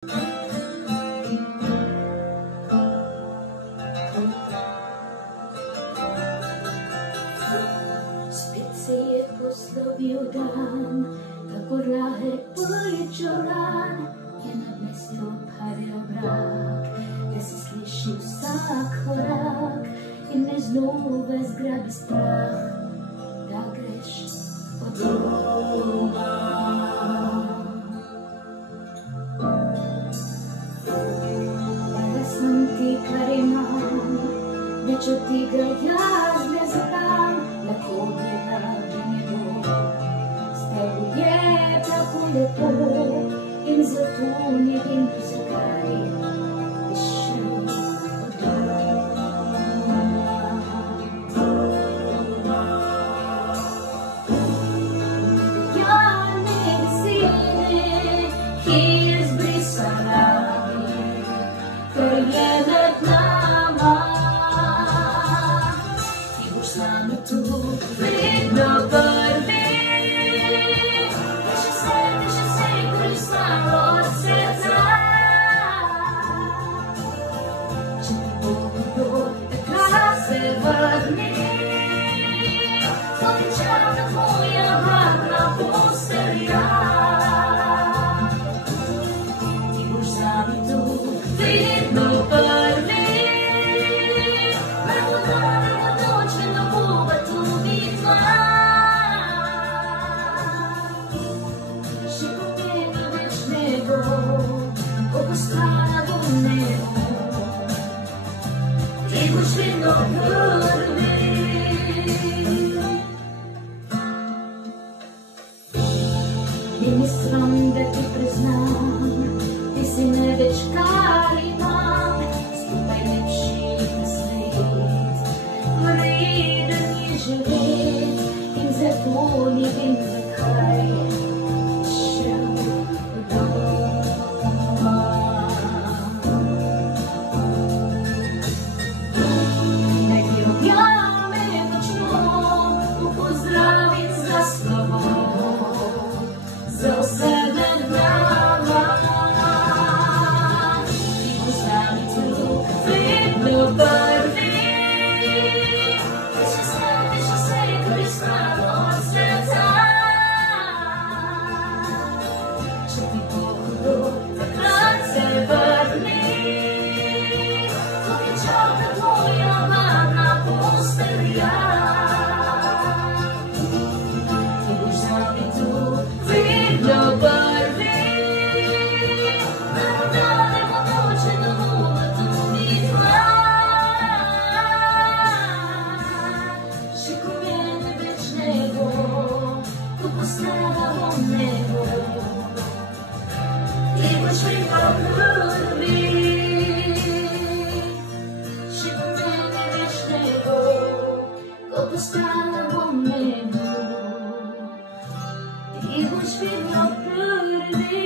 Spet se je poslovil dan, tako lahek poličovan je nad mesto padel mrak, da se sliši vsak korak in me znova zgrabi strah, da greš od doma. Da sem ti, kar imam, več od tega jaz ne znam, lahko bi rabi nebo. S tebo je tako lepo in zato ne vem, zakaj bi šel od doma. Javne besede, ki je zbrisala, ker je med nama. Ti boš z nami tu vedno prvi, Deši se, kristalno od srca. Če ti bo hudo, takrat se vrni, tudi čaka tvoja varna postelja. Ti boš z nami tu vedno prvi, prvo dan in noč, vedno bova tudi tva. Še pomeni več nego, ko postala bom nebo. Ti boš vedno prvi. Ni mi sram, da ti priznam, ti si največ, kar imam, skupaj lepši na svet. Vreden je živet in zato ne vem, zakaj bi šel od doma. Naj ti objame močno, v pozdrav in za slovo, za vse med nama. Ti boš z nami tu vedno prvi, Deši se, kristalno od srca. Če ti bo hudo, takrat se vrni, tudi čaka tvoja varna postelja. Ti boš z nami tu vedno prvi, prvo dan in noč, vedno bova tudi tva. Še ko mene več ne bo, ko postala bom nebo. Ti boš vedno prvi. Še ko mene več ne bo, ko postala bom nebo. Ti boš vedno prvi.